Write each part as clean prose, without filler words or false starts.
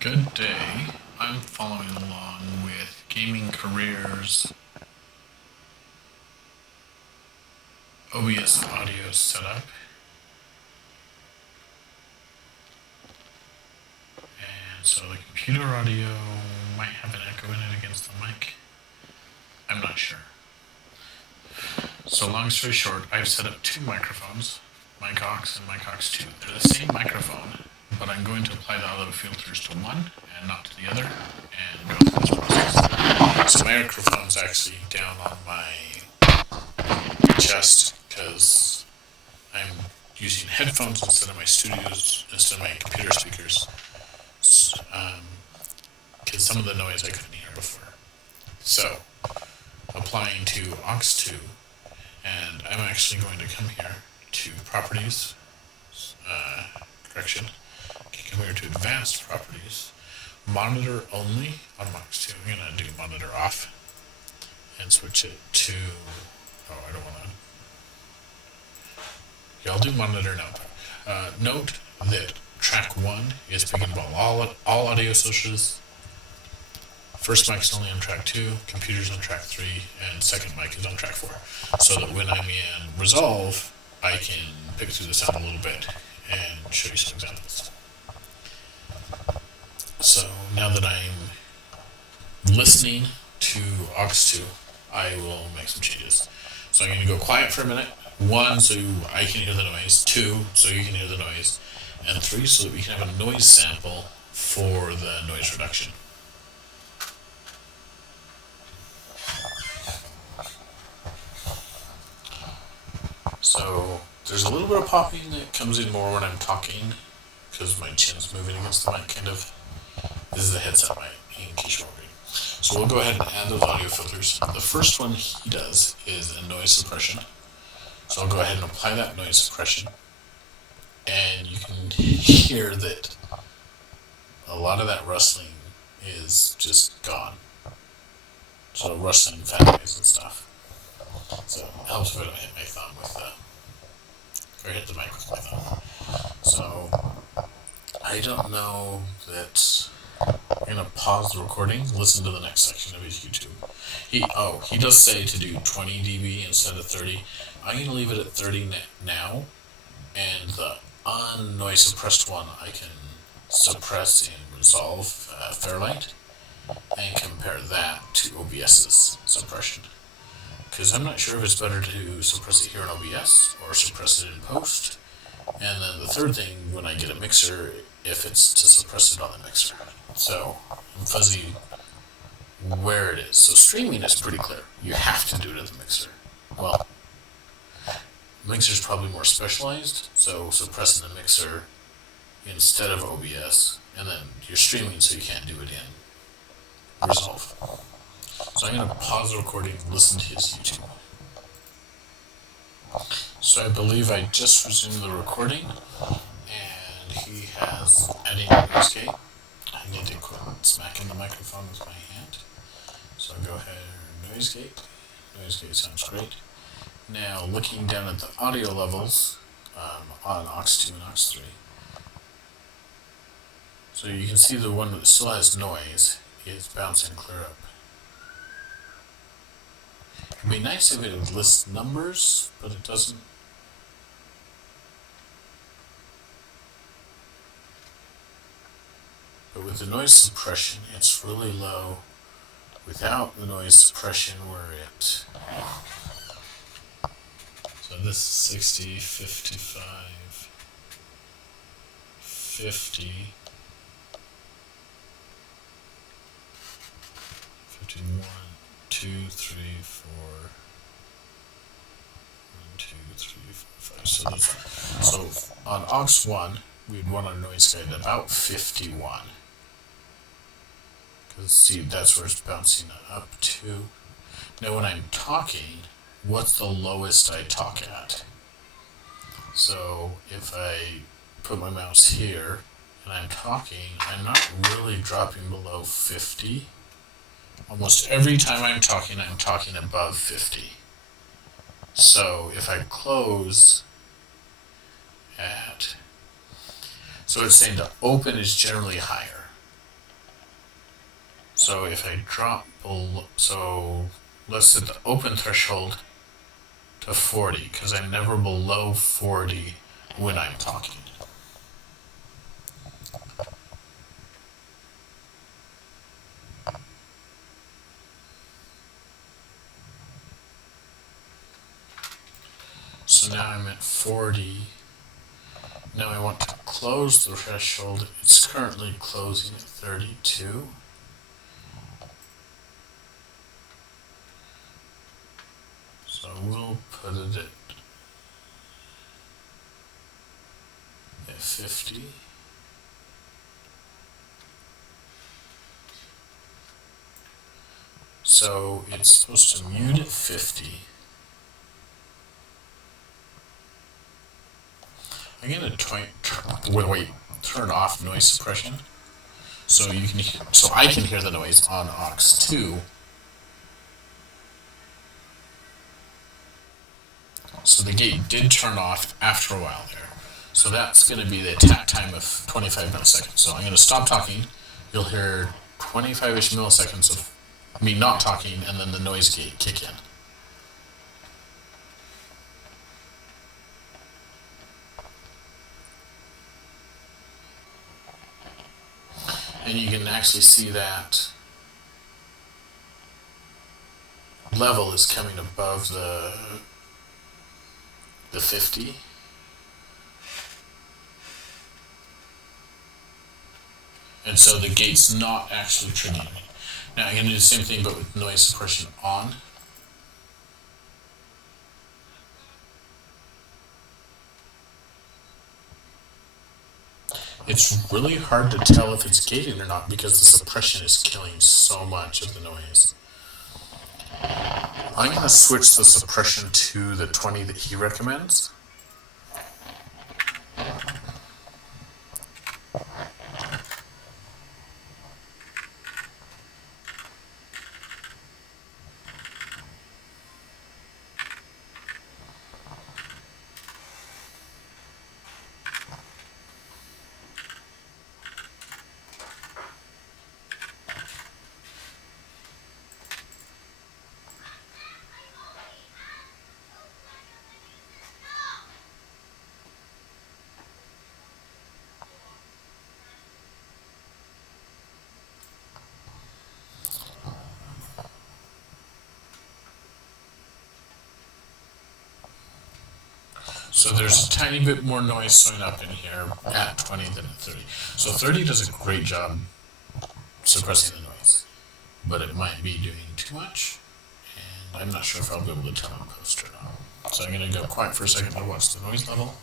Good day. I'm following along with Gaming Careers OBS audio setup. And so the computer audio might have an echo in it against the mic. I'm not sure. So long story short, I've set up two microphones, mic aux and mic aux 2. They're the same microphone, but I'm going to apply the auto filters to one and not to the other and go through this process. So my microphone's actually down on my chest because I'm using headphones instead of my computer speakers, because some of the noise I couldn't hear before. So applying to aux 2, and I'm actually going to come here to properties, correction, come here to advanced properties, monitor only on aux 2. I'm going to do monitor off and switch it to, I don't want to. Yeah, I'll do monitor now. Note that track 1 is picking up all audio sources. First mic is only on track 2, computer's on track 3, and second mic is on track 4. So that when I'm in Resolve, I can pick through the sound a little bit and show you some examples. So now that I'm listening to aux 2, I will make some changes. So I'm going to go quiet for a minute. 1, so I can hear the noise. 2, so you can hear the noise. And 3, so that we can have a noise sample for the noise reduction. So there's a little bit of popping that comes in more when I'm talking because my chin's moving against the mic, kind of. This is the headset mic, in case you're wondering. So we'll go ahead and add those audio filters. The first one he does is a noise suppression. So I'll go ahead and apply that noise suppression. And you can hear that a lot of that rustling is just gone. So rustling fat noise and stuff. So it helps if I don't hit my thumb or hit the mic with my thumb. So I don't know that I'm going to pause the recording, listen to the next section of his YouTube. He does say to do 20 dB instead of 30. I'm going to leave it at 30 now, and the un-noise suppressed one I can suppress in Resolve Fairlight and compare that to OBS's suppression. Because I'm not sure if it's better to suppress it here in OBS or suppress it in post. And then the third thing, when I get a mixer, if it's to suppress it on the mixer. So I'm fuzzy where it is. So streaming is pretty clear. You have to do it at the mixer. Well, mixer's probably more specialized, so suppressing the mixer instead of OBS, and then you're streaming so you can't do it in Resolve. So I'm going to pause the recording and listen to his YouTube. So I believe I just resumed the recording, and he has adding a noise gate. I need to quit smacking the microphone with my hand. So I'll go ahead and noise gate. Noise gate sounds great. Now looking down at the audio levels on aux 2 and aux 3. So you can see the one that still has noise is bouncing clear up. It'd be nice if it would list numbers, but it doesn't. But with the noise suppression, it's really low. Without the noise suppression, we're at. So this is 60, 55, 50, 51, 2, 3, 4, 1, 2, 3, 4, 5. So on aux 1, we'd want our noise gate at about 51. Because see, that's where it's bouncing up to. Now when I'm talking, what's the lowest I talk at? So if I put my mouse here and I'm talking, I'm not really dropping below 50. Almost every time I'm talking above 50. So if I close at, so it's saying the open is generally higher. So if I drop below, so let's set the open threshold to 40, because I'm never below 40 when I'm talking. So now I'm at 40. Now I want to close the threshold. It's currently closing at 32. So we'll put it at 50. So it's supposed to mute at 50. I'm going to turn off noise suppression so I can hear the noise on aux 2. So the gate did turn off after a while there. So that's going to be the attack time of 25 milliseconds. So I'm going to stop talking. You'll hear 25-ish milliseconds of me not talking, and then the noise gate kick in. And you can actually see that level is coming above the 50. And so the gate's not actually triggering me. Now I'm going to do the same thing but with noise suppression on. It's really hard to tell if it's gated or not because the suppression is killing so much of the noise. I'm going to switch the suppression to the 20 that he recommends. So there's a tiny bit more noise showing up in here at 20 than at 30. So 30 does a great job suppressing the noise, but it might be doing too much, and I'm not sure if I'll be able to tell in post or not. So I'm going to go quiet for a second to watch the noise level.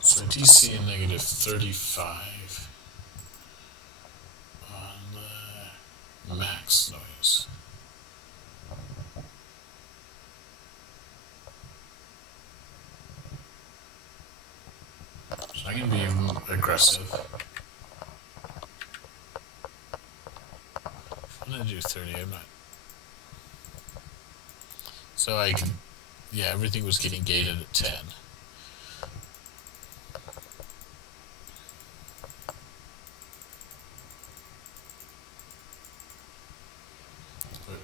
So DC in negative 35 on the max noise. So I can be aggressive. I'm going to do 30, I'm not. So I can, yeah, everything was getting gated at 10.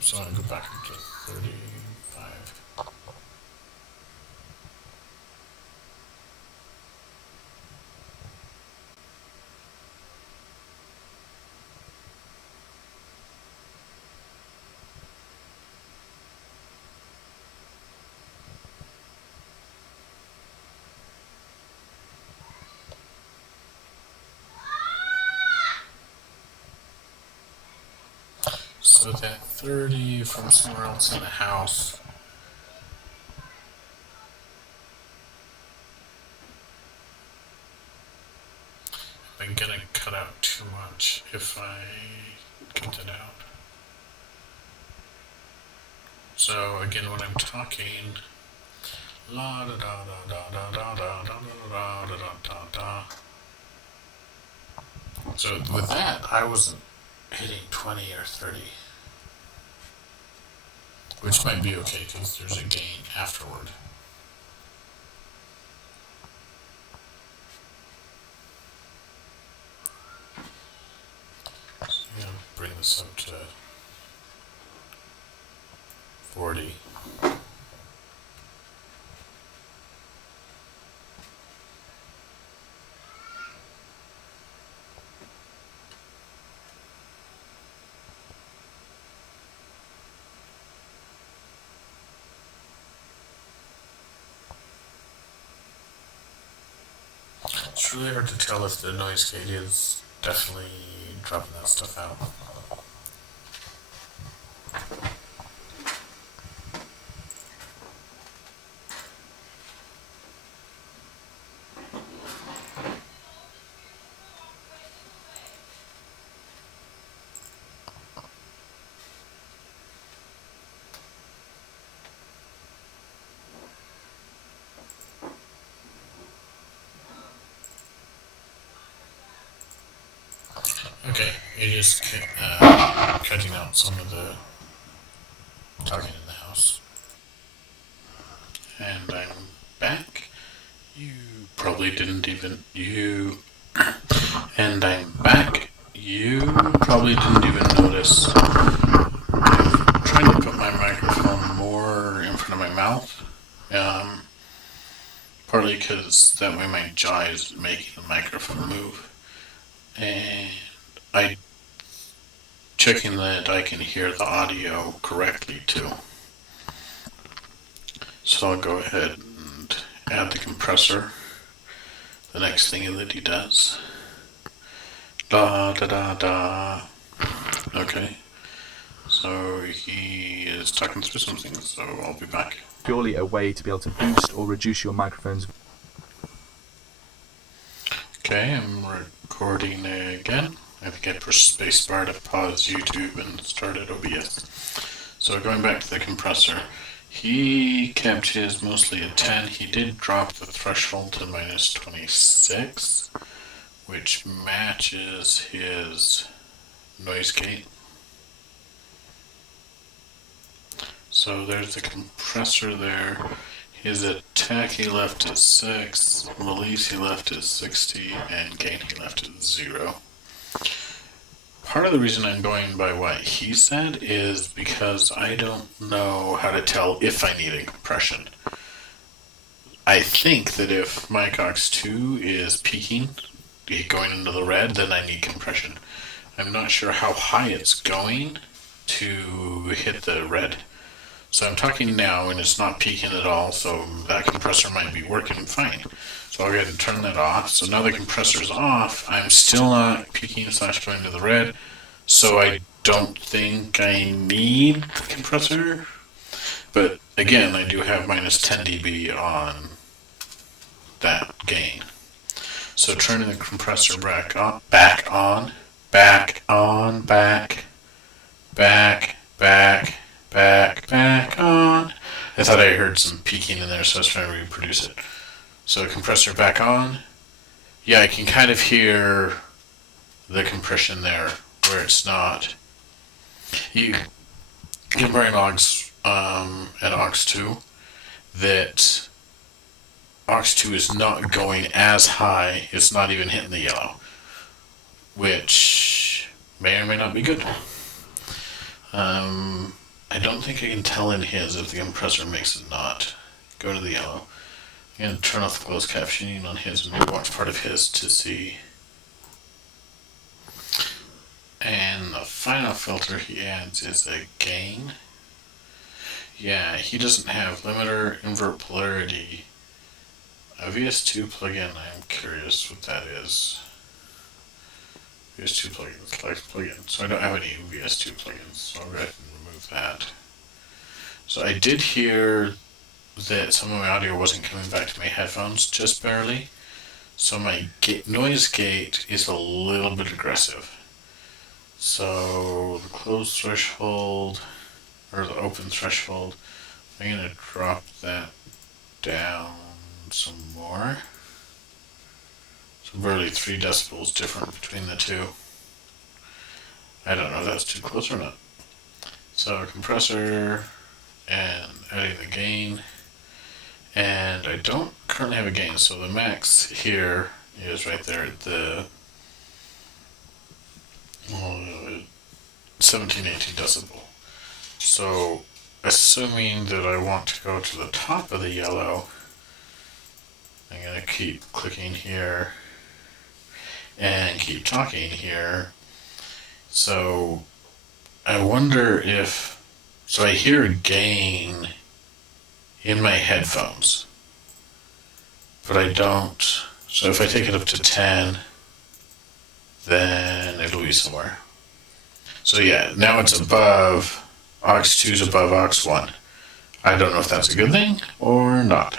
So I'm going to go back to 35. So that 30 from somewhere else in the house. too much if I cut that out. So again, when I'm talking, la da da da da da da da da da da da da. So with that, I wasn't hitting 20 or 30, which might be okay because there's a gain afterward. So I'm going to bring this up to 40. It's really hard to tell if the noise gate is definitely dropping that stuff out. Okay, it is cutting out some of the talking in the house. And I'm back. You probably didn't even... And I'm back. You probably didn't even notice. I'm trying to put my microphone more in front of my mouth. Partly because that way my jaw is making the microphone move. And I checking that I can hear the audio correctly too. So I'll go ahead and add the compressor. The next thing that he does. Da da da da. Okay. So he is talking through something, so I'll be back. Purely a way to be able to boost or reduce your microphone's. Okay, I'm recording again. I think I pushed spacebar to pause YouTube and started OBS. So going back to the compressor, he kept his mostly at 10. He did drop the threshold to minus 26, which matches his noise gate. So there's the compressor there. His attack he left at 6, release he left at 60, and gain he left at 0. Part of the reason I'm going by what he said is because I don't know how to tell if I need a compression. I think that if my aux2 is peaking, going into the red, then I need compression. I'm not sure how high it's going to hit the red. So I'm talking now and it's not peaking at all, so that compressor might be working fine. So I'll go ahead and turn that off. So now the compressor's off, I'm still not peaking / going to the red, so I don't think I need the compressor. But again, I do have minus 10 dB on that gain. So turning the compressor back on, back on. I thought I heard some peaking in there, so I was trying to reproduce it. So compressor back on. Yeah, I can kind of hear the compression there where it's not. You comparing aux and aux2, that aux2 is not going as high. It's not even hitting the yellow, which may or may not be good. I don't think I can tell in his if the compressor makes it not go to the yellow. I'm going to turn off the closed captioning on his and maybe watch part of his to see. And the final filter he adds is a gain. Yeah, he doesn't have limiter, invert polarity. A VS2 plugin, I'm curious what that is. VS2 plugins, like plugin. So I don't have any VS2 plugins, so I'll go ahead and remove that. So I did hear that some of my audio wasn't coming back to my headphones, just barely. So my noise gate is a little bit aggressive. So the closed threshold, or the open threshold, I'm going to drop that down some more. So barely 3 decibels different between the two. I don't know if that's too close or not. So compressor, and adding the gain. And I don't currently have a gain, so the max here is right there at the 17, 18 decibel. So assuming that I want to go to the top of the yellow, I'm going to keep clicking here and keep talking here. So I wonder if, so I hear gain in my headphones, but I don't. So if I take it up to 10, then it'll be somewhere. So yeah, now it's above, aux 2 is above aux 1. I don't know if that's a good thing or not.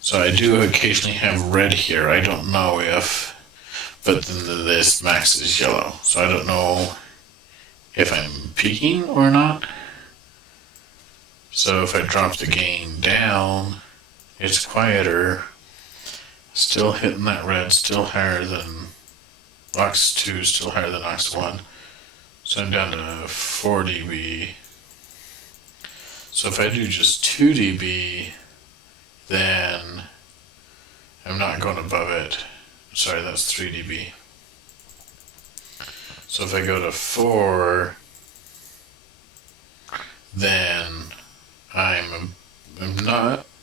So I do occasionally have red here. I don't know if, but then this max is yellow. So I don't know if I'm peaking or not. So if I drop the gain down, it's quieter. Still hitting that red, still higher than aux 2, still higher than aux 1. So I'm down to 4 dB. So if I do just 2 dB, then I'm not going above it. Sorry, that's 3 dB. So if I go to 4, then I'm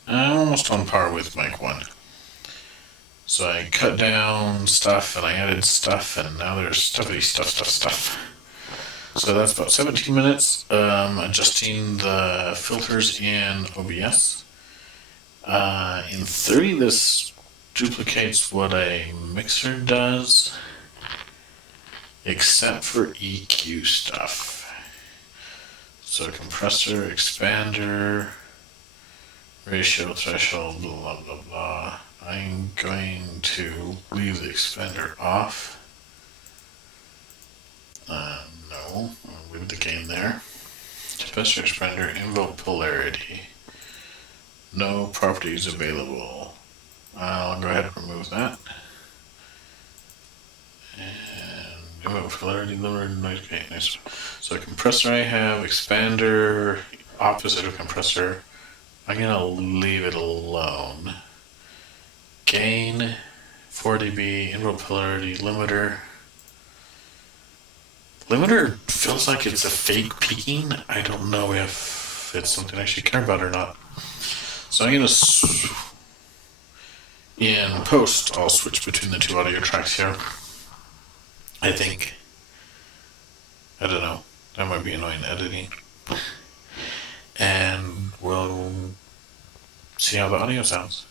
almost on par with mic 1. So I cut down stuff and I added stuff, and now there's stuff. So that's about 17 minutes adjusting the filters in OBS. In theory, this duplicates what a mixer does, except for EQ stuff. So compressor, expander, ratio, threshold, blah, blah, blah. I'm going to leave the expander off. No, I'll leave the gain there. Compressor, expander, invoke polarity. No properties available. I'll go ahead and remove that. And invoke polarity, lower noise gate. Nice. So compressor I have, expander, opposite of compressor. I'm gonna leave it alone. Gain, 4 dB, invoke polarity, limiter. Limiter feels like it's a fake peaking. I don't know if it's something I should care about or not. So I'm gonna, in post, I'll switch between the two audio tracks here. I think. I don't know. That might be annoying editing. And we'll see how the audio sounds.